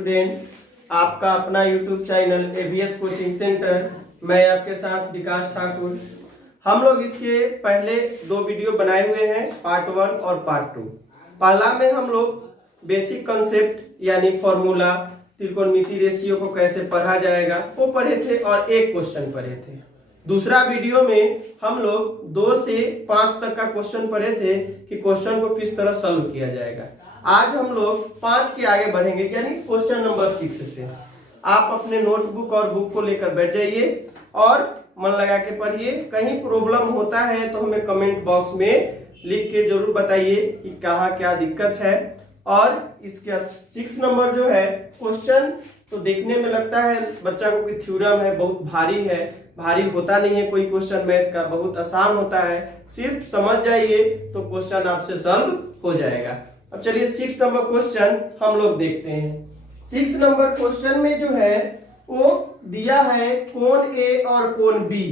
Student, आपका अपना YouTube channel ABS coaching centre. मैं आपके साथ विकास ठाकुर। हम लोग इसके पहले 2 वीडियो बनाए हुए हैं, पार्ट 1 और पार्ट 2। पहला में हम लोग बेसिक कंसेप्ट यानी फॉर्मूला, त्रिकोणमिति रेशियो को कैसे पढ़ा जाएगा वो पढ़े थे और एक क्वेश्चन पढ़े थे। दूसरा वीडियो में हम लोग 2 से 5 तक का क्वेश्चन पढ़े थे कि क्वेश्चन को किस तरह सॉल्व किया जाएगा। आज हम लोग 5 के आगे बढ़ेंगे यानी क्वेश्चन नंबर 6 से। आप अपने नोटबुक और बुक को लेकर बैठ जाइए और मन लगा के पढ़िए। कहीं प्रॉब्लम होता है तो हमें कमेंट बॉक्स में लिख के जरूर बताइए कि कहाँ क्या दिक्कत है। और इसके 6 नंबर जो है क्वेश्चन तो देखने में लगता है बच्चा को कि थ्योरम है, बहुत भारी है। भारी होता नहीं है कोई क्वेश्चन मैथ का, बहुत आसान होता है। सिर्फ समझ जाइए तो क्वेश्चन आपसे सॉल्व हो जाएगा। अब चलिए 6 नंबर क्वेश्चन हम लोग देखते हैं। 6 नंबर क्वेश्चन में जो है वो दिया है कोण ए और कोण बी।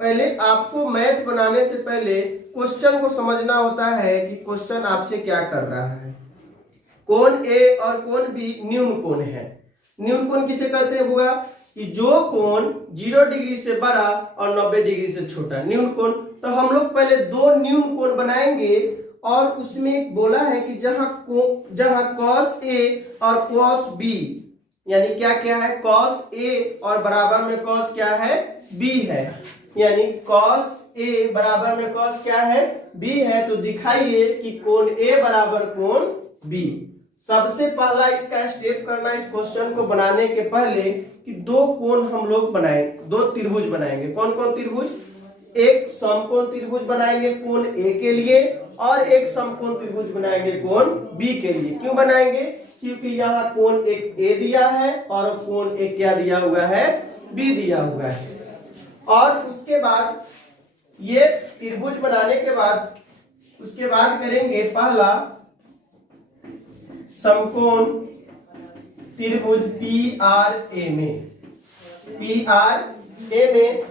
पहले आपको मैथ बनाने से पहले क्वेश्चन को समझना होता है कि क्वेश्चन आपसे क्या कर रहा है। कोण ए और कोण बी न्यून कोण है। न्यून कोण किसे कहते हैं होगा कि जो कोण 0 डिग्री से बड़ा और 90 डिग्री से छोटा, न्यून कोण। तो हम लोग पहले 2 न्यून कोण बनाएंगे और उसमें बोला है कि जहां cos A और cos B यानी क्या क्या है, cos A और बराबर में cos क्या है, B है। यानी cos A बराबर में cos क्या है, B है। तो दिखाइए कि कोण A बराबर कोण B। सबसे पहला इसका स्टेप करना इस क्वेश्चन को बनाने के पहले कि 2 कोण हम लोग बनाए, 2 त्रिभुज बनाएंगे। कौन कौन त्रिभुज? एक समकोण त्रिभुज बनाएंगे कोण ए के लिए और एक समकोण त्रिभुज बनाएंगे कोण बी के लिए। क्यों बनाएंगे? क्योंकि यहाँ कोण एक ए दिया है और कोण एक क्या दिया हुआ है, बी दिया हुआ है। और उसके बाद ये त्रिभुज बनाने के बाद उसके बाद करेंगे पहला समकोण त्रिभुज PRA में, PRA में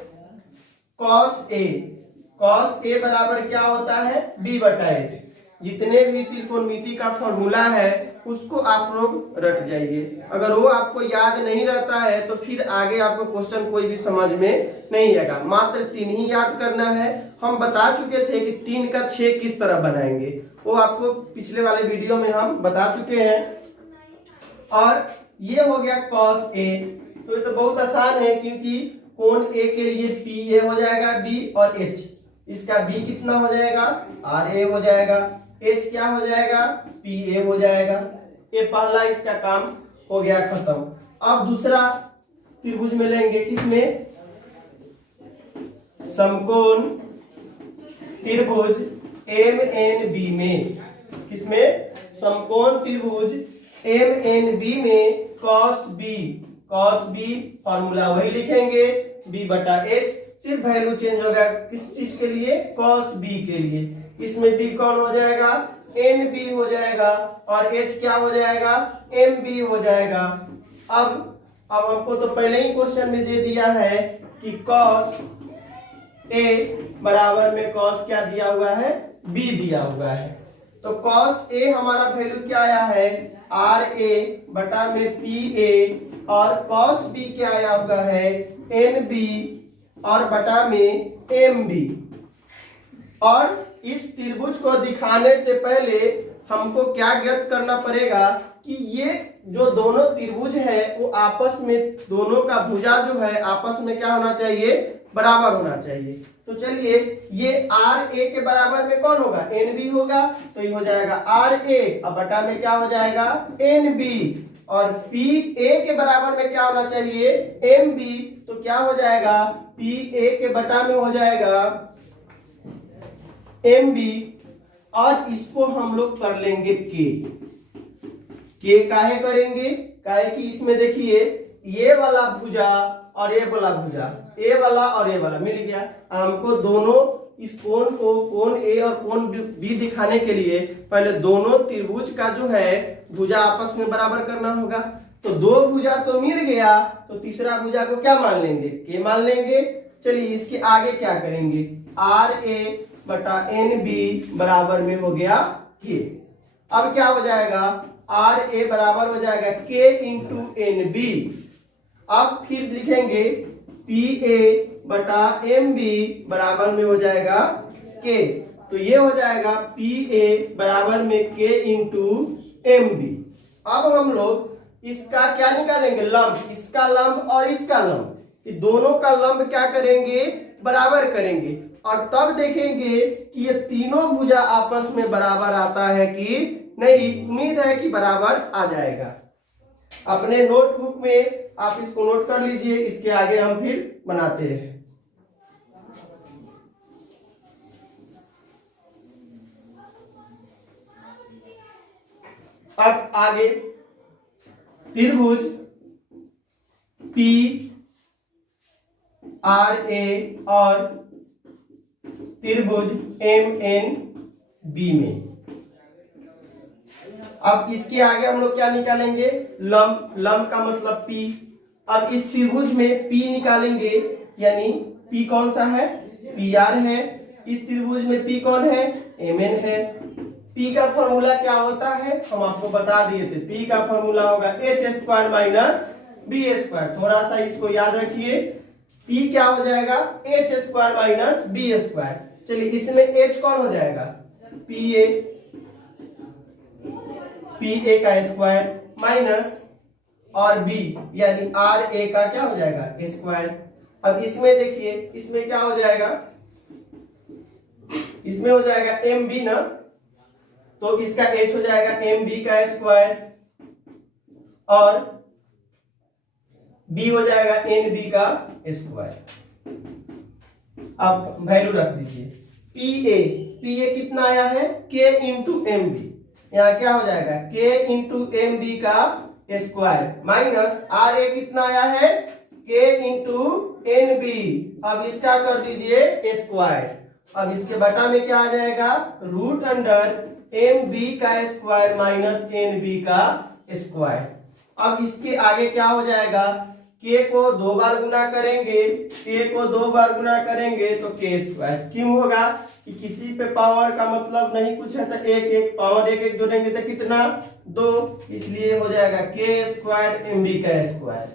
cos A बराबर क्या होता है, B/H। जितने भी त्रिकोणमिति का फॉर्मूला है उसको आप लोग रट जाइए। अगर वो आपको याद नहीं रहता है तो फिर आगे आपको क्वेश्चन कोई भी समझ में नहीं आएगा। मात्र 3 ही याद करना है। हम बता चुके थे कि 3 का 6 किस तरह बनाएंगे, वो आपको पिछले वाले वीडियो में हम बता चुके हैं। और ये हो गया cos A। तो ये तो बहुत आसान है क्योंकि कोण A के लिए PA हो जाएगा B और H। इसका B कितना हो जाएगा, RA हो जाएगा। H क्या हो जाएगा, PA हो जाएगा। ये पहला इसका काम हो गया खत्म। अब दूसरा त्रिभुज में लेंगे, किसमें, समकोण त्रिभुज MNB में। किसमें? समकोण त्रिभुज MNB में cos B फॉर्मूला वही लिखेंगे, B/H। सिर्फ वैल्यू चेंज होगा, किस चीज के लिए, cos B के लिए। इसमें B कौन हो जाएगा, NB हो जाएगा और H क्या हो जाएगा, MB हो जाएगा। अब हमको तो पहले ही क्वेश्चन में दे दिया है कि cos A बराबर में cos क्या दिया हुआ है, B दिया हुआ है। तो cos A हमारा वैल्यू क्या आया है, RA बटा में PA और cos B क्या आया हुआ है, NB और बटा में MB। और इस त्रिभुज को दिखाने से पहले हमको क्या ज्ञात करना पड़ेगा कि ये जो दोनों त्रिभुज है वो आपस में, दोनों का भुजा जो है आपस में क्या होना चाहिए, बराबर होना चाहिए। तो चलिए ये RA के बराबर में कौन होगा, NB होगा। तो ये हो जाएगा RA और बटा में क्या हो जाएगा, NB। और PA के बराबर में क्या होना चाहिए, MB। तो क्या हो जाएगा, PA के बटा में हो जाएगा MB। और इसको हम लोग कर लेंगे K काहे करेंगे, काहे कि इसमें देखिए ये वाला भुजा और ये वाला भुजा, ए वाला और ये वाला मिल गया। हमको दोनों इस कोण को, कोण A और कोण B दिखाने के लिए पहले दोनों त्रिभुज का जो है भुजा आपस में बराबर करना होगा। तो 2 भुजा तो मिल गया, तो तीसरा भुजा को क्या मान लेंगे, K मान लेंगे। चलिए इसके आगे क्या करेंगे, RA बटा NB बराबर में हो गया K। अब क्या हो जाएगा, आर ए बराबर हो जाएगा के इंटू एन बी। अब फिर लिखेंगे पी ए बटा एम बी बराबर में हो जाएगा के। तो ये हो जाएगा पी ए बराबर में के इंटू एम बी। अब हम लोग इसका क्या निकालेंगे, लंब, इसका लंब और इसका लंब, ये दोनों का लंब क्या करेंगे, बराबर करेंगे, और तब देखेंगे कि ये तीनों भुजा आपस में बराबर आता है कि नहीं। उम्मीद है कि बराबर आ जाएगा। अपने नोटबुक में आप इसको नोट कर लीजिए, इसके आगे हम फिर बनाते हैं। अब आगे त्रिभुज पी आर ए और त्रिभुज एम एन बी में, अब इसके आगे हम लोग क्या निकालेंगे, लंब। लंब का मतलब P। अब इस त्रिभुज में P निकालेंगे, यानी P कौन सा है, PR है। इस त्रिभुज में P कौन है, MN है। P का फॉर्मूला क्या होता है, हम आपको बता दिए थे। P का फॉर्मूला होगा h square minus B square. थोड़ा सा इसको याद रखिए। P क्या हो जाएगा, h square minus B square. चलिए इसमें h कौन हो जाएगा, पी ए का स्क्वायर माइनस और b यानी आर ए का क्या हो जाएगा, स्क्वायर। अब इसमें देखिए, इसमें क्या हो जाएगा, इसमें हो जाएगा एम बी ना, तो इसका h हो जाएगा एम बी का स्क्वायर और b हो जाएगा एन बी का स्क्वायर। अब वैल्यू रख दीजिए। पी ए कितना आया है, k इंटू एम बी, यहाँ क्या हो जाएगा k इंटू एम बी का स्क्वायर माइनस आर ए कितना आया है, k इंटू एन बी। अब इसका कर दीजिए स्क्वायर। अब इसके बटा में क्या आ जाएगा, रूट अंडर एम बी का स्क्वायर माइनस एन बी का स्क्वायर। अब इसके आगे क्या हो जाएगा, k को 2 बार गुना करेंगे, k को 2 बार गुना करेंगे तो k स्क्वायर। क्यों होगा कि किसी पे पावर का मतलब नहीं कुछ है, तो एक एक पावर एक एक जोड़ेंगे तो कितना, 2, इसलिए हो जाएगा k स्क्वायर एम बी का स्क्वायर,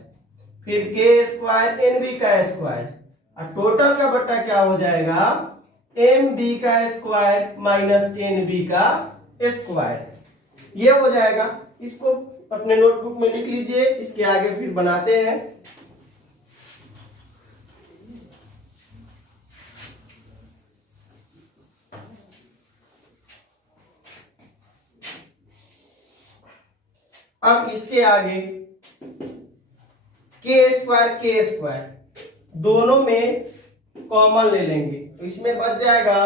फिर k स्क्वायर एन बी का स्क्वायर, और टोटल का बट्टा क्या हो जाएगा, एम बी का स्क्वायर माइनस एन बी का स्क्वायर। ये हो जाएगा। इसको अपने नोटबुक में लिख लीजिए, इसके आगे फिर बनाते हैं। अब इसके आगे के स्क्वायर दोनों में कॉमन ले लेंगे, तो इसमें बच जाएगा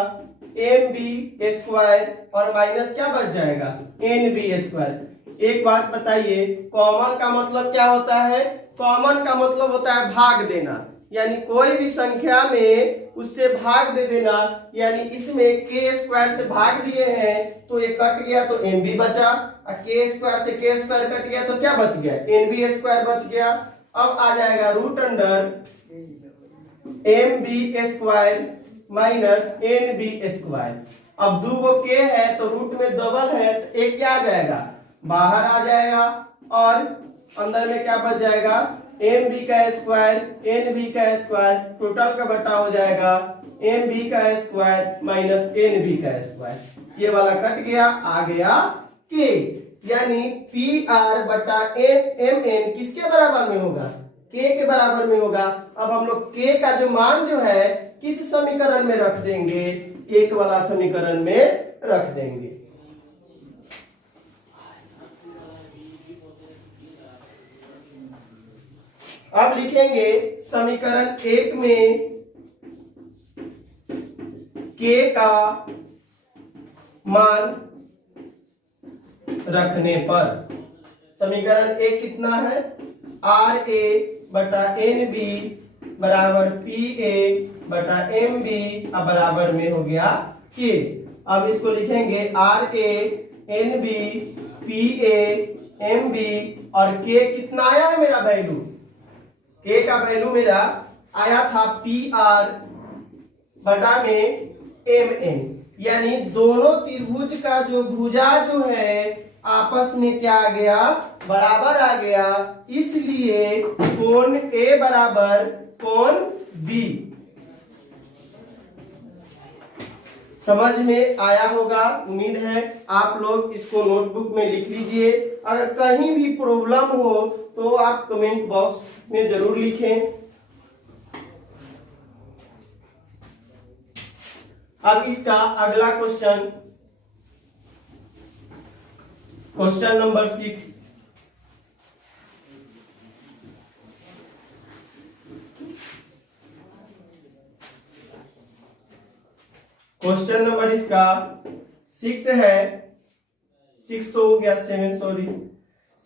एम बी स्क्वायर और माइनस क्या बच जाएगा, एन बी स्क्वायर। एक बात बताइए, कॉमन का मतलब क्या होता है, कॉमन का मतलब होता है भाग देना, यानी कोई भी संख्या में उससे भाग दे देना। यानी इसमें के स्क्वायर से भाग दिए हैं तो ये कट गया तो एम बी बचा, और के स्क्वायर से के स्क्वायर कट गया तो क्या बच गया, एन बी स्क्वायर बच गया। अब आ जाएगा root under M B square minus N B square. अब 2 के है तो रूट में डबल है, तो एक क्या आ जाएगा, बाहर आ जाएगा, और अंदर में क्या बच जाएगा, एम बी का स्क्वायर एन बी का स्क्वायर, टोटल का बटा हो जाएगा एम बी का स्क्वायर माइनस एन बी का स्क्वायर। ये वाला कट गया, आ गया के, यानी पी आर बटा एम एन किसके बराबर में होगा, के के बराबर में होगा। अब हम लोग के का जो मान जो है किस समीकरण में रख देंगे, एक वाला समीकरण में रख देंगे। अब लिखेंगे समीकरण 1 में k का मान रखने पर, समीकरण 1 कितना है, आर ए बटा एन बी बराबर पी ए बटा एम बी बराबर में हो गया k। अब इसको लिखेंगे R A N B P A M B, और k कितना आया है मेरा वैल्यू, k का वैल्यू मेरा आया था पी आर बटा में एम एन, यानी दोनों त्रिभुज का जो भुजा जो है आपस में क्या आ गया, बराबर आ गया, इसलिए कोण ए बराबर कोण बी। समझ में आया होगा, उम्मीद है। आप लोग इसको नोटबुक में लिख लीजिए। अगर कहीं भी प्रॉब्लम हो तो आप कमेंट बॉक्स में जरूर लिखें। अब इसका अगला question, question number 6। Question number इसका 6 है। 6 तो हो गया, 7 सॉरी,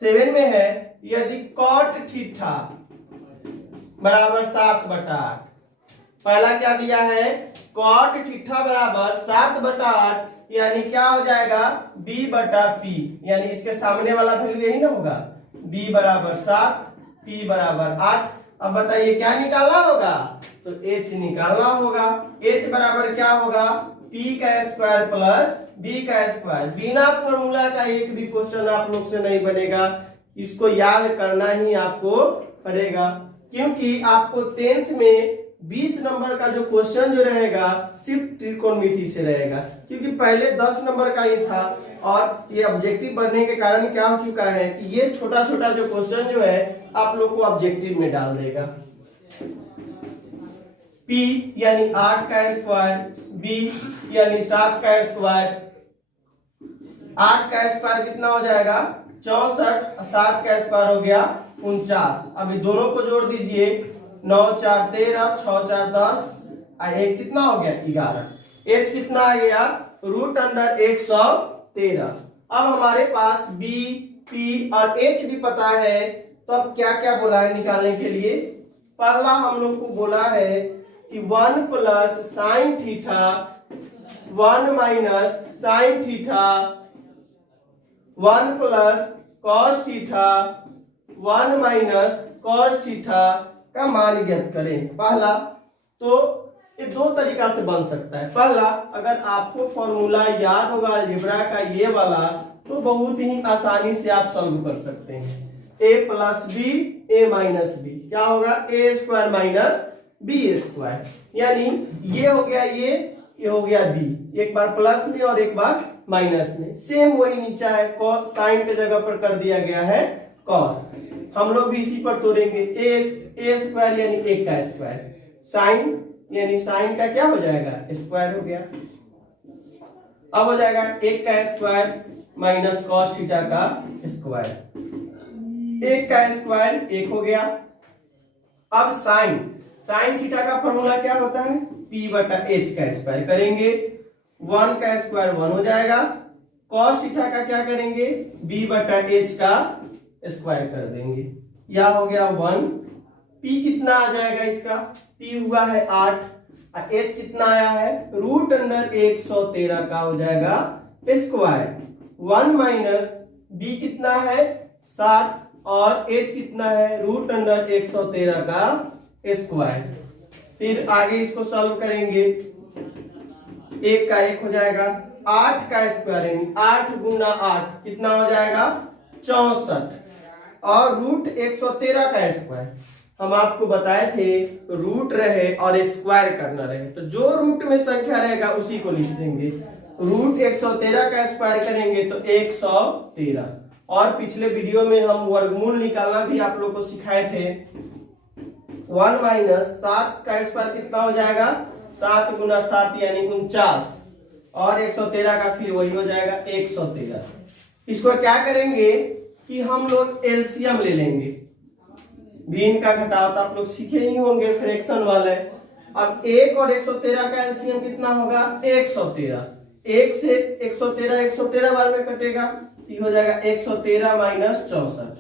7 में है यदि कॉट थीटा बराबर 7/8। पहला क्या दिया है, कॉट थीटा बराबर 7/8, यानी क्या हो जाएगा, b/p, यानी इसके सामने वाला वैल्यू यही ना होगा, b बराबर 7, p बराबर 8। अब बताइए क्या निकालना होगा, तो h निकालना होगा। h बराबर क्या होगा, p का स्क्वायर प्लस b का स्क्वायर। बिना फॉर्मूला का एक भी क्वेश्चन आप लोग से नहीं बनेगा, इसको याद करना ही आपको पड़ेगा, क्योंकि आपको 10th में 20 नंबर का जो क्वेश्चन जो रहेगा सिर्फ त्रिकोणमिति से रहेगा, क्योंकि पहले 10 नंबर का ही था। और ये ऑब्जेक्टिव बनने के कारण क्या हो चुका है कि ये छोटा छोटा जो क्वेश्चन जो है आप लोग को ऑब्जेक्टिव में डाल देगा। P यानी 8 का स्क्वायर, B यानी 7 का स्क्वायर। 8 का स्क्वायर कितना हो जाएगा, 64, 7 का स्क्वायर हो गया 49। अभी दोनों को जोड़ दीजिए, 9 4 13, 6 4 10, और 1 कितना हो गया, 11। h कितना आ गया, √113। अब हमारे पास b, p और h भी पता है, तो अब क्या क्या बोला है निकालने के लिए। पहला हम लोग को बोला है कि 1 plus sine theta, 1 minus sine theta, 1 plus cos theta, 1 minus cos theta का मान ज्ञात करें। पहला तो ये दो तरीका से बन सकता है। पहला, अगर आपको फॉर्मूला याद होगा अलजेब्रा का ये वाला, तो बहुत ही आसानी से आप सॉल्व कर सकते हैं। a plus B, A minus B, क्या होगा, A square minus B square, यानी ये हो गया ये हो गया बी, एक बार प्लस में और एक बार माइनस में। सेम वही नीचा है, कॉस साइन के जगह पर कर दिया गया है कॉस। हम लोग भी इसी पर तोड़ेंगे, ए स्क्वायर यानी 1 का स्क्वायर, साइन यानी साइन का क्या हो जाएगा, स्क्वायर हो गया। अब हो जाएगा 1 का स्क्वायर माइनस कॉस थीटा का स्क्वायर, 1 का स्क्वायर 1 हो गया। अब साइन थीटा का फॉर्मूला क्या होता है, p/h का स्क्वायर करेंगे, 1 का स्क्वायर 1 हो जाएगा। कॉस थीटा का क्या करेंगे, b/h का स्क्वायर कर देंगे, या हो गया 1। p कितना आ जाएगा इसका, p हुआ है 8, और h कितना आया है, √113 का हो जाएगा स्क्वायर। 1 माइनस b कितना है 7, और h कितना है √113 का स्क्वायर। फिर आगे इसको सॉल्व करेंगे, 1 का 1 हो जाएगा, 8 का स्क्वायर यानी 8 गुना 8 कितना हो जाएगा 64, और √113 का स्क्वायर। हम आपको बताए थे रूट रहे और स्क्वायर करना रहे, तो जो रूट में संख्या रहेगा उसी को लिख देंगे। √113 का स्क्वायर करेंगे तो 113। और पिछले वीडियो में हम वर्गमूल निकालना भी आप लोग को सिखाए थे। 1 माइनस 7 का स्क्वायर कितना हो जाएगा, 7 गुना 7 यानी 49, और 113 का फिर वही हो जाएगा 113। इसको क्या करेंगे कि हम लोग एलसीएम ले लेंगे, भिन्न का घटाव तो आप लोग सीखे ही होंगे, फ्रैक्शन वाले। अब 1 और 113 का एलसीएम कितना होगा, 113। 1 से 113 बार में कटेगा, ये हो जाएगा 113 माइनस 64।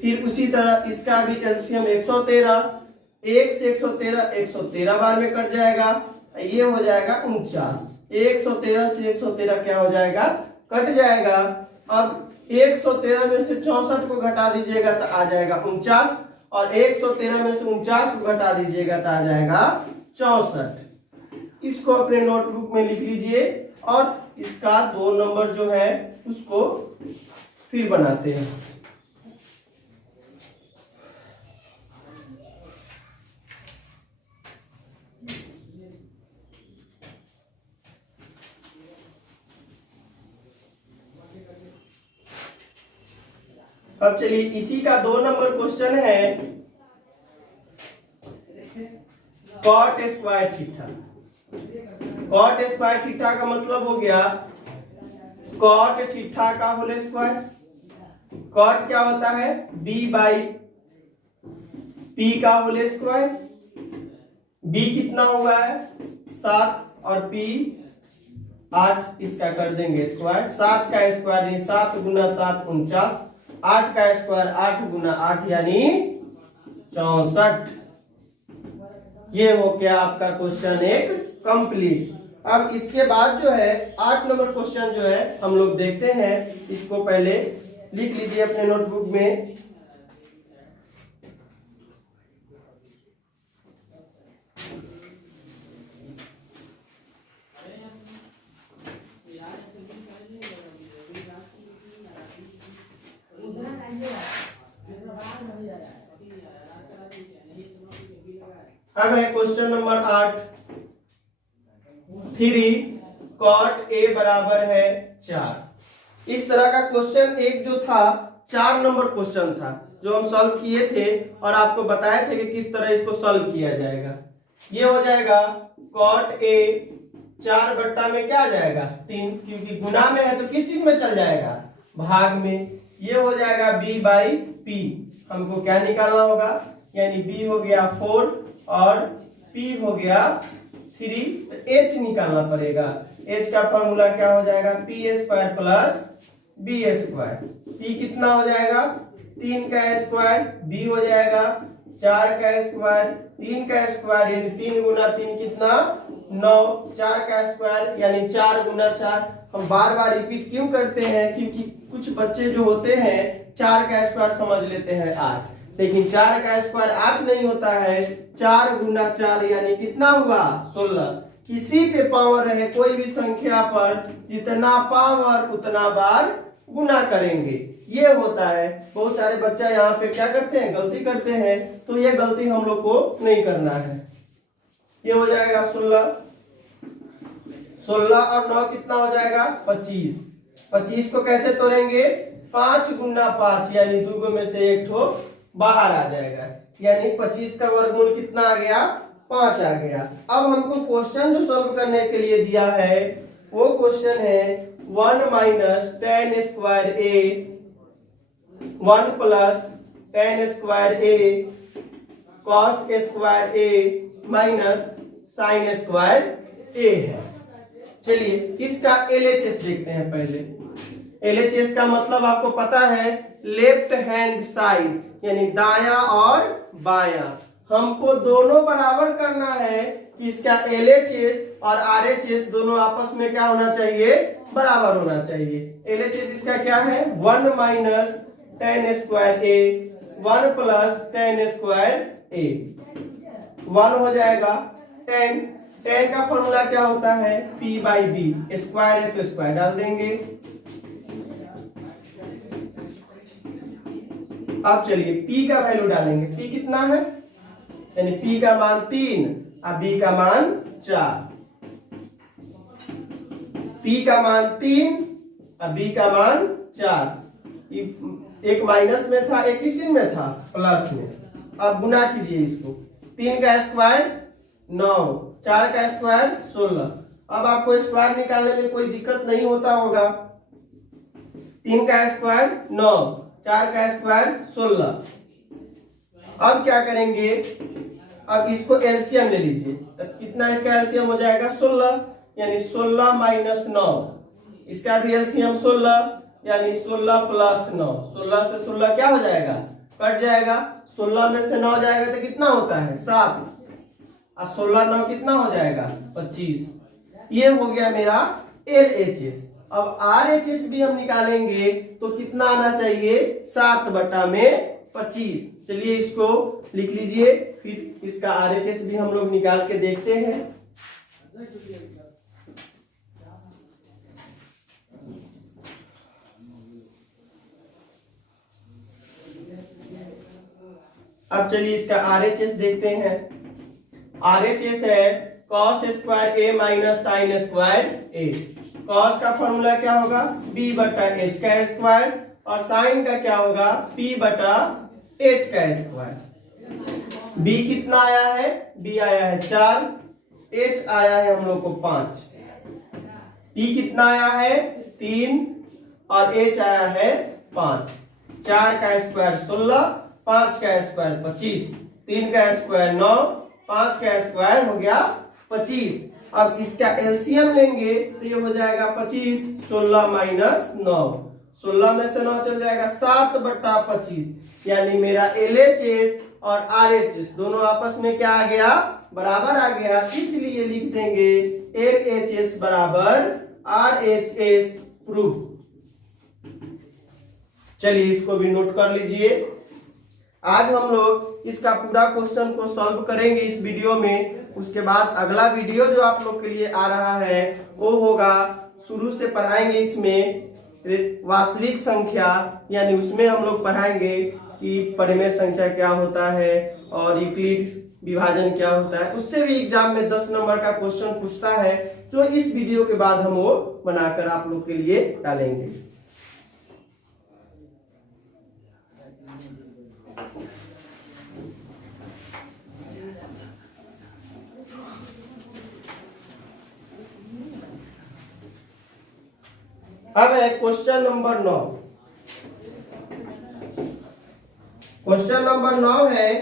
फिर उसी तरह इसका भी एलसीएम 113, 1 से 113 बार में कट जाएगा, ये हो जाएगा 49। 113 से 113 क्या हो जाएगा, कट जाएगा। अब 113 में से 64 को घटा दीजिएगा तो आ जाएगा 49, और 113 में से 49 को घटा दीजिएगा तो आ जाएगा 64। इसको अपने नोटबुक में लिख लीजिए, और इसका 2 नंबर जो है उसको फिर बनाते हैं। अब चलिए इसी का 2 नंबर क्वेश्चन है cot square theta. Cot square theta का मतलब हो गया कॉट थीटा का होल स्क्वायर। कॉट क्या होता है b बाई p का होल स्क्वायर। b कितना हुआ है 7 और p 8, इसका कर देंगे स्क्वायर। 7 का स्क्वायर यानी 7 गुना 7 49, 8 का स्क्वायर 8 गुना 8 यानी 64। ये हो गया आपका क्वेश्चन एक कंप्लीट। अब इसके बाद जो है 8 नंबर क्वेश्चन जो है हम लोग देखते हैं। इसको पहले लिख लीजिए अपने नोटबुक में। अब है क्वेश्चन नंबर 8, 3 कॉट ए बराबर है 4। इस तरह का क्वेश्चन एक जो था 4 नंबर क्वेश्चन था जो हम सॉल्व किए थे और आपको बताए थे कि किस तरह इसको सॉल्व किया जाएगा। ये हो जाएगा कॉट ए 4 बट्टा में क्या आ जाएगा 3, क्योंकि गुना में है तो किस चीज में चल जाएगा भाग में। ये हो जाएगा b बाई पी। हमको क्या निकालना होगा यानी b हो गया 4 और p हो गया 3, तो h निकालना पड़ेगा। h का फॉर्मूला क्या हो जाएगा P square plus B square. p कितना हो जाएगा 3 का स्क्वायर, b हो जाएगा 4 का स्क्वायर, 3 का स्क्वायर यानी 3 गुना 3 कितना 9, 4 का स्क्वायर यानी 4 गुना 4। हम बार बार रिपीट क्यों करते हैं क्योंकि कुछ बच्चे जो होते हैं 4 का स्क्वायर समझ लेते हैं 8, लेकिन 4 का स्क्वायर 8 नहीं होता है। 4 गुना 4 यानी कितना हुआ 16। किसी पे पावर रहे कोई भी संख्या पर जितना पावर उतना बार गुना करेंगे, ये होता है। बहुत सारे बच्चा यहाँ पे क्या करते हैं गलती करते हैं, तो ये गलती हम लोग को नहीं करना है। ये हो जाएगा 16, 16 और 9 कितना हो जाएगा 25। 25 को कैसे तोड़ेंगे 5 गुना 5 यानी 2 में से एक ठो बाहर आ जाएगा, यानी 25 का वर्गमूल कितना आ गया 5 आ गया। अब हमको क्वेश्चन जो सॉल्व करने के लिए दिया है वो क्वेश्चन है 1 माइनस टेन स्क्वायर ए 1 प्लस टेन स्क्वायर ए कॉस स्क्वायर ए माइनस साइन स्क्वायर ए है। चलिए इसका LHS देखते हैं पहले। LHS का मतलब आपको पता है लेफ्ट हैंड साइड यानी दाया और बाया। हमको दोनों बराबर करना है कि इसका LHS और RHS दोनों आपस में क्या होना चाहिए बराबर होना चाहिए। LHS इसका क्या है 1 माइनस टेन स्क्वायर ए 1 प्लस टेन स्क्वायर ए। 1 हो जाएगा 10, 10 का फॉर्मूला क्या होता है p बाई बी। स्क्वायर है तो स्क्वायर डाल देंगे। अब चलिए p का वैल्यू डालेंगे। p कितना है यानी p का मान 3 और b का मान 4। p का मान 3 और b का मान 4। एक माइनस में था एक इसी में था प्लस में। अब गुना कीजिए इसको। 3 का स्क्वायर 9, 4 का स्क्वायर 16। अब आपको स्क्वायर निकालने में कोई दिक्कत नहीं होता होगा। 3 का स्क्वायर 9, 4 का स्क्वायर 16। अब क्या करेंगे अब इसको एलसीएम ले लीजिए। तब कितना इसका एलसीएम हो जाएगा 16 यानी 16 माइनस 9। इसका भी एलसीएम 16 यानी 16 प्लस 9। 16 से 16 क्या हो जाएगा कट जाएगा। 16 में से 9 जाएगा तो कितना होता है 7 और 16 9 कितना हो जाएगा 25। ये हो गया मेरा LHS। अब RHS भी हम निकालेंगे तो कितना आना चाहिए 7 बटा में 25। चलिए इसको लिख लीजिए, फिर इसका RHS भी हम लोग निकाल के देखते हैं। अब चलिए इसका RHS देखते हैं। RHS है cos square a minus sine square a। cos का फॉर्मूला क्या होगा, b बटा h का स्क्वायर, और साइन का क्या होगा, p बटा h का स्क्वायर। b कितना आया है, b आया है 4, h आया है हम लोग को 5, p कितना आया है 3 और h आया है 5। 4 का स्क्वायर 16, 5 का स्क्वायर 25, 3 का स्क्वायर 9, 5 का स्क्वायर हो गया 25। अब इसका एलसीएम लेंगे तो ये हो जाएगा 25, 16 माइनस 9, 16 में से 9 चल जाएगा 7 बटा 25, यानी मेरा LHS और RHS दोनों आपस में क्या आ गया, बराबर आ गया। इसलिए लिख देंगे LHS बराबर RHS प्रूफ। चलिए इसको भी नोट कर लीजिए। आज हम लोग इसका पूरा क्वेश्चन को सॉल्व करेंगे इस वीडियो में। उसके बाद अगला वीडियो जो आप लोग के लिए आ रहा है वो होगा, शुरू से पढ़ाएंगे इसमें वास्तविक संख्या, यानी उसमें हम लोग पढ़ाएंगे कि परिमेय संख्या क्या होता है और यूक्लिड विभाजन क्या होता है। उससे भी एग्जाम में 10 नंबर का क्वेश्चन पूछता है, जो इस वीडियो के बाद हम वो बनाकर आप लोग के लिए डालेंगे। अब है क्वेश्चन नंबर 9। क्वेश्चन नंबर 9 है,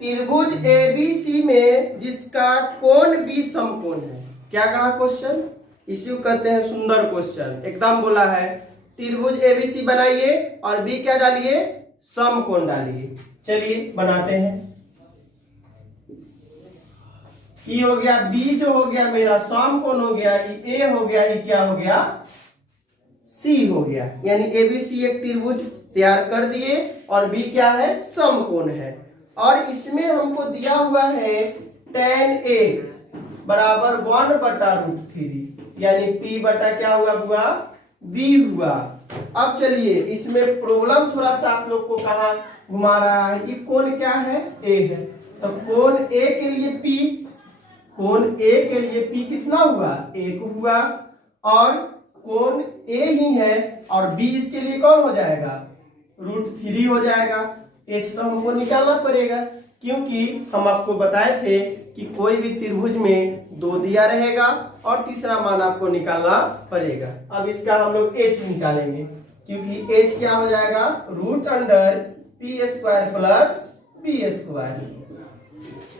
त्रिभुज ABC में जिसका कोण B समकोण है। क्या कहा क्वेश्चन, इसी को कहते हैं सुंदर क्वेश्चन। एकदम बोला है, त्रिभुज ABC बनाइए और B क्या डालिए, समकोण डालिए। चलिए बनाते हैं। E हो गया, B जो हो गया मेरा समकोण हो गया, A हो गया, E क्या हो गया, C हो गया। यानी ABC एक त्रिभुज तैयार कर दिए और B क्या है, समकोण है। और इसमें हमको दिया हुआ है tan A बराबर 1 बटा √3, यानी P बटा क्या हुआ, B हुआ। अब चलिए इसमें प्रॉब्लम थोड़ा सा आप लोग को कहाँ घुमा रहा है, ये कोण क्या है, A है। तो कोण A के लिए P, कोण A के लिए P कितना हुआ, 1 हुआ। और कोण A ही है और B इसके लिए कौन हो जाएगा, √3 हो जाएगा। H तो हमको निकालना पड़ेगा, क्योंकि हम आपको बताए थे कि कोई भी त्रिभुज में 2 दिया रहेगा और तीसरा मान आपको निकालना पड़ेगा। अब इसका हम लोग H निकालेंगे, क्योंकि H क्या हो जाएगा, √p² प्लस p²।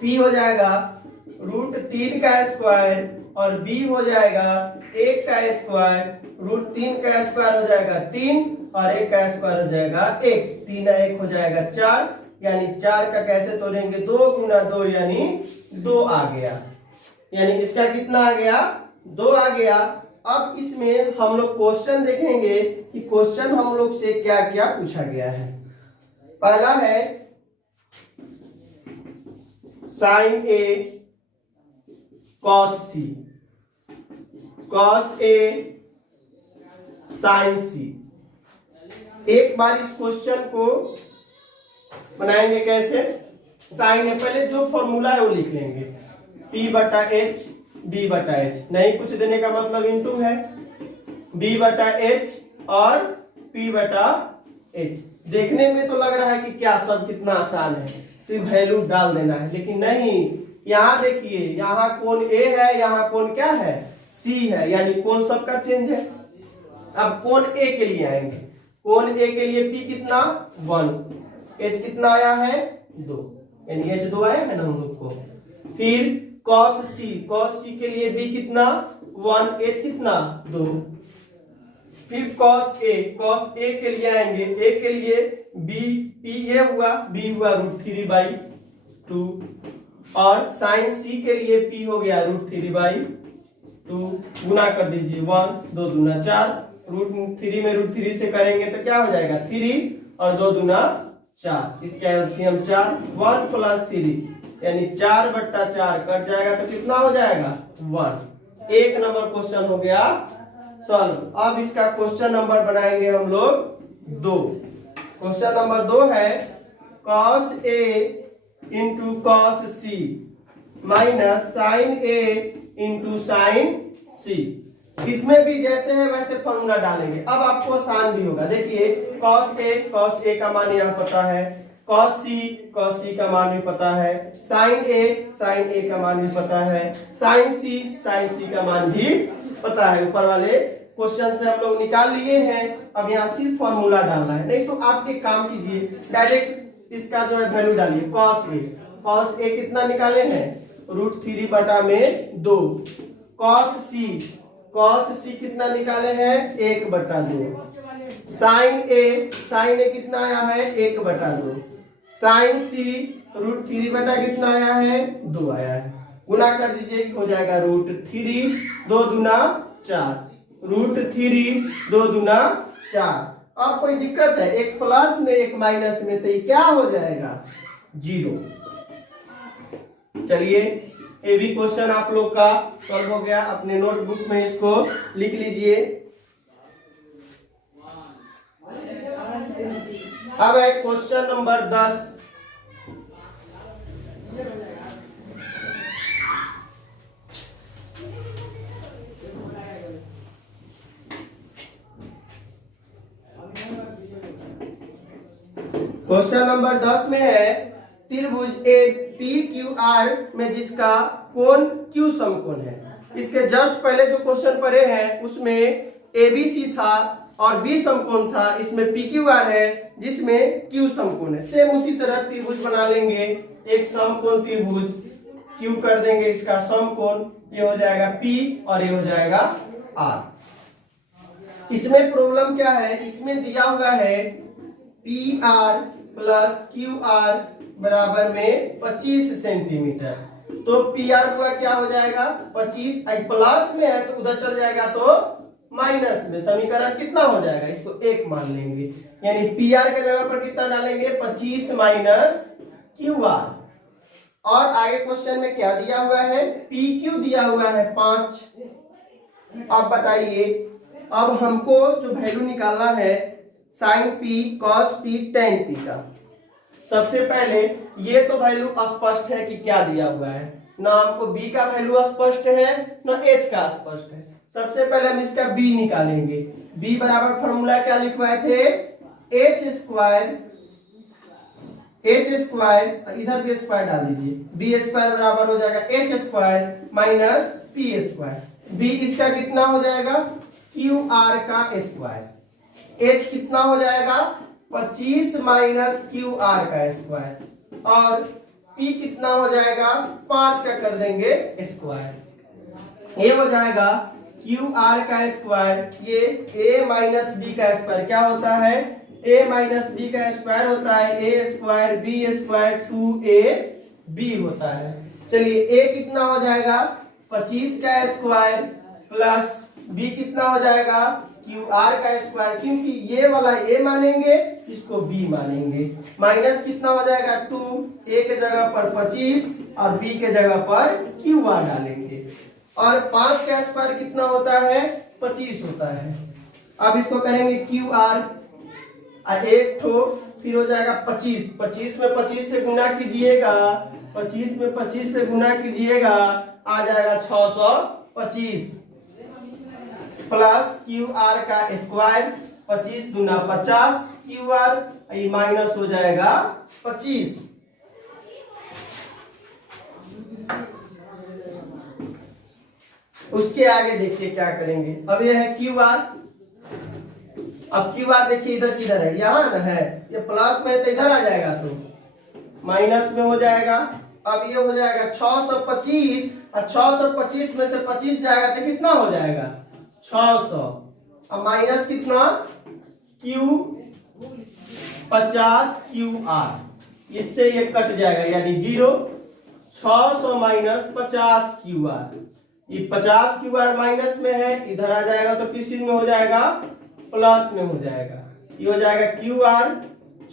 P हो जाएगा √3 का स्क्वायर और B हो जाएगा 1 का स्क्वायर, √3 का स्क्वायर हो जाएगा 3 और 1 का स्क्वायर हो जाएगा 1, 3 और 1 हो जाएगा 4, यानी 4 का कैसे तोड़ेंगे, 2 गुना 2 यानी 2 आ गया। यानी इसका कितना आ गया, 2 आ गया। अब इसमें हम लोग क्वेश्चन देखेंगे कि क्वेश्चन हम लोग से क्या क्या पूछा गया है। पहला है sin A cos C, cos A sin C। एक बार इस क्वेश्चन को बनाएंगे कैसे, साइन ए, पहले जो फॉर्मूला है वो लिख लेंगे, P बटा H B बटा H, नहीं कुछ देने का मतलब इनटू है, B बटा H और P बटा H। देखने में तो लग रहा है कि क्या सब कितना आसान है, सिर्फ वैल्यू डाल देना है, लेकिन नहीं। यहाँ देखिए, यहाँ कोण A है, यहाँ कोण क्या है, C है, यानी कोण सबका चेंज है। अब कोण A के लिए आएंगे, कोण A के लिए P कितना 1, H कितना आया है 2, यानी H 2 आया है ना हम लोग को। फिर cos C के लिए B कितना 1, H कितना 2। फिर cos A के लिए आएंगे, A के लिए B, P ये हुआ, B हुआ √3/2, और sin C के लिए P हो गया √3/2। गुना कर दीजिए, 1 2 दूना 4, √3 में √3 से करेंगे तो क्या हो जाएगा 3 और 2 दूना 4, इसका एलसीएम 4, 1 प्लस 3 यानी 4 बट्टा 4 कट जाएगा तो कितना हो जाएगा 1। 1 नंबर क्वेश्चन हो गया सॉल्व। अब इसका क्वेश्चन नंबर बनाएंगे हम लोग 2। क्वेश्चन नंबर 2 है cos A into cos C minus sign A into sine सी। इसमें भी जैसे है वैसे फॉर्मूला डालेंगे, अब आपको आसान भी होगा। देखिए कॉस ए का मान यहाँ पता है, कॉस सी का मान भी पता है, साइन ए का मान भी पता है, साइन सी का मान भी पता है। ऊपर वाले क्वेश्चन से हम लोग निकाल लिए हैं, अब यहाँ सिर्फ फॉर्मूला डालना है। नहीं तो आप एक काम कीजिए, डायरेक्ट इसका जो है वैल्यू डालिए। कॉस ए कितना निकाले हैं, √3/2। कॉस सी कितना निकाले हैं, 1/2। साइन ए कितना आया है, 1/2। साइन सी √3 कितना आया है, 2 आया है। गुना कर दीजिए, हो जाएगा √3, 2 दूना 4, √3, 2 दूना 4। अब कोई दिक्कत है, एक प्लस में एक माइनस में, तो ये क्या हो जाएगा, 0। चलिए ये भी क्वेश्चन आप लोग का सॉल्व हो गया। अपने नोटबुक में इसको लिख लीजिए। अब है क्वेश्चन नंबर 10। क्वेश्चन नंबर 10 में है त्रिभुज ए पी क्यू आर में जिसका कोण क्यू समकोण है। इसके जस्ट पहले जो क्वेश्चन पढ़े हैं उसमें एबीसी था और बी समकोण था, इसमें पी क्यू आर है जिसमें क्यू समकोण है। सेम उसी तरह त्रिभुज बना लेंगे, एक समकोण त्रिभुज, क्यू कर देंगे इसका समकोण, ये हो जाएगा पी और ये हो जाएगा आर। इसमें प्रॉब्लम क्या है, इसमें दिया हुआ है P R plus Q R बराबर में 25 सेंटीमीटर। तो पी आर का क्या हो जाएगा, 25, प्लस में है तो उधर चल जाएगा तो माइनस में। समीकरण कितना हो जाएगा, इसको 1 मान लेंगे, यानी पी आर के जगह पर कितना डालेंगे, 25 माइनस क्यू आर। और आगे क्वेश्चन में क्या दिया हुआ है, पी क्यू दिया हुआ है 5। अब बताइए, अब हमको जो वैल्यू निकालना है sine P, cos P, tan P का। सबसे पहले ये तो वैल्यू स्पष्ट है कि क्या दिया हुआ है, ना हमको बी का वैल्यू स्पष्ट है ना एच का स्पष्ट है। सबसे पहले हम इसका बी निकालेंगे। बी बराबर फॉर्मूला क्या लिखवाए थे, एच स्क्वायर, इधर भी स्क्वायर डाल दीजिए, बी स्क्वायर बराबर हो जाएगा H square minus P square. B इसका कितना हो जाएगा, क्यू आर का स्क्वायर। एच कितना हो जाएगा, 25 माइनस क्यू आर का स्क्वायर, और पी कितना हो जाएगा, 5 का कर देंगे स्क्वायर। ये हो जाएगा क्यू आर का स्क्वायर, ये ए माइनस बी का स्क्वायर क्या होता है, ए माइनस बी का स्क्वायर होता है A square B square 2a b होता है। चलिए ए कितना हो जाएगा, 25 का स्क्वायर प्लस बी कितना हो जाएगा, क्यू आर का स्क्वायर, क्योंकि ये वाला ए मानेंगे इसको बी मानेंगे, माइनस कितना हो जाएगा 2, ए के जगह पर 25 और बी के जगह पर क्यू आर डालेंगे, और 5 का स्क्वायर कितना होता है, 25 होता है। अब इसको करेंगे क्यू आर, एक ठो फिर हो जाएगा 25, 25 में 25 से गुना कीजिएगा, 25 में 25 से गुना कीजिएगा, आ जाएगा 625 प्लस क्यू आर का स्क्वायर, 25 दूना 50 क्यू आर, ये माइनस हो जाएगा 25। उसके आगे देखिए क्या करेंगे। अब ये है क्यू आर, अब क्यू आर देखिए इधर किधर है, यहाँ ना है, ये प्लस में है तो इधर आ जाएगा तो माइनस में हो जाएगा। अब ये हो जाएगा 625, और 625 में से 25 जाएगा तो कितना हो जाएगा 600, अब माइनस कितना क्यू 50 क्यू आर, इससे ये कट जाएगा यानी 0, 600 माइनस 50 क्यू आर, ये 50 क्यू आर माइनस में है, इधर आ जाएगा तो किस चीज में हो जाएगा, प्लस में हो जाएगा। ये हो जाएगा क्यू आर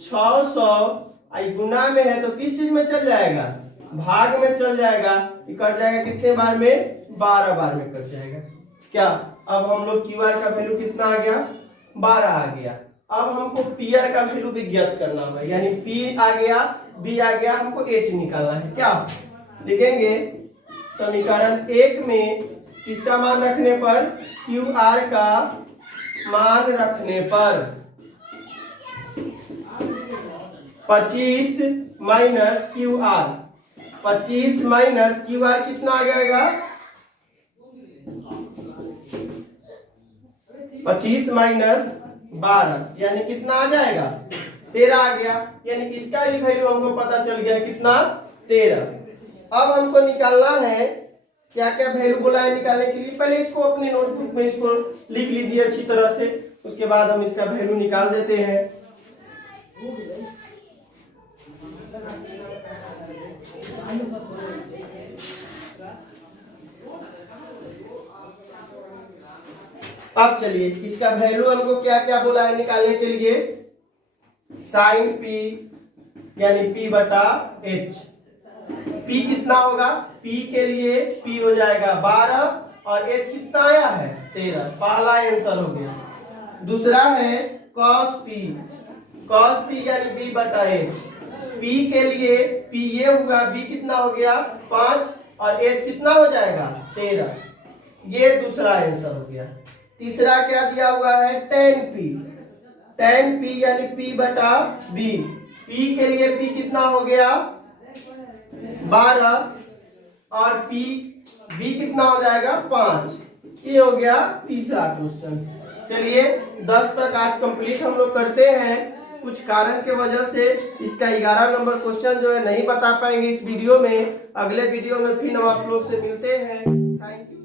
600, गुना में है तो किस चीज में चल जाएगा, भाग में चल जाएगा, ये कट जाएगा कितने बार में, 12 बार में कट जाएगा। क्या अब हम लोग क्यू आर का वैल्यू कितना आ गया, 12 आ गया। अब हमको पीआर का वैल्यू भी ज्ञात करना होगा, यानी पी आ गया, बी आ गया, हमको एच निकालना है। क्या लिखेंगे? समीकरण 1 में किसका मान रखने पर? क्यू आर का मान रखने पर 25 माइनस क्यू आर, 25 माइनस क्यू आर कितना आ जाएगा? 25 माइनस 12 यानी कितना आ जाएगा? 13 आ गया। यानी इसका भी वैल्यू हमको पता चल गया, कितना? 13। अब हमको निकालना है, क्या क्या वैल्यू बोला है निकालने के लिए। पहले इसको अपने नोटबुक में इसको लिख लीजिए अच्छी तरह से, उसके बाद हम इसका वैल्यू निकाल देते हैं। अब चलिए इसका वैल्यू हमको क्या क्या बोला है निकालने के लिए। साइन पी यानी पी बटा एच। पी कितना होगा? पी के लिए पी हो जाएगा 12 और एच कितना आया है? 13। पहला आंसर हो गया। दूसरा है कॉस पी, कॉस पी यानी बी बटा एच। पी के लिए पी ये होगा, बी कितना हो गया? 5 और एच कितना हो जाएगा? 13। ये दूसरा आंसर हो गया। तीसरा क्या दिया हुआ है? टेन पी, टेन पी यानी पी बटा बी। पी के लिए पी कितना हो गया? 12 और पी बी कितना हो जाएगा? 5। ये हो गया तीसरा क्वेश्चन। चलिए 10 तक आज कंप्लीट हम लोग करते हैं। कुछ कारण के वजह से इसका 11 नंबर क्वेश्चन जो है नहीं बता पाएंगे इस वीडियो में। अगले वीडियो में फिर हम आप लोग से मिलते हैं। Thank you.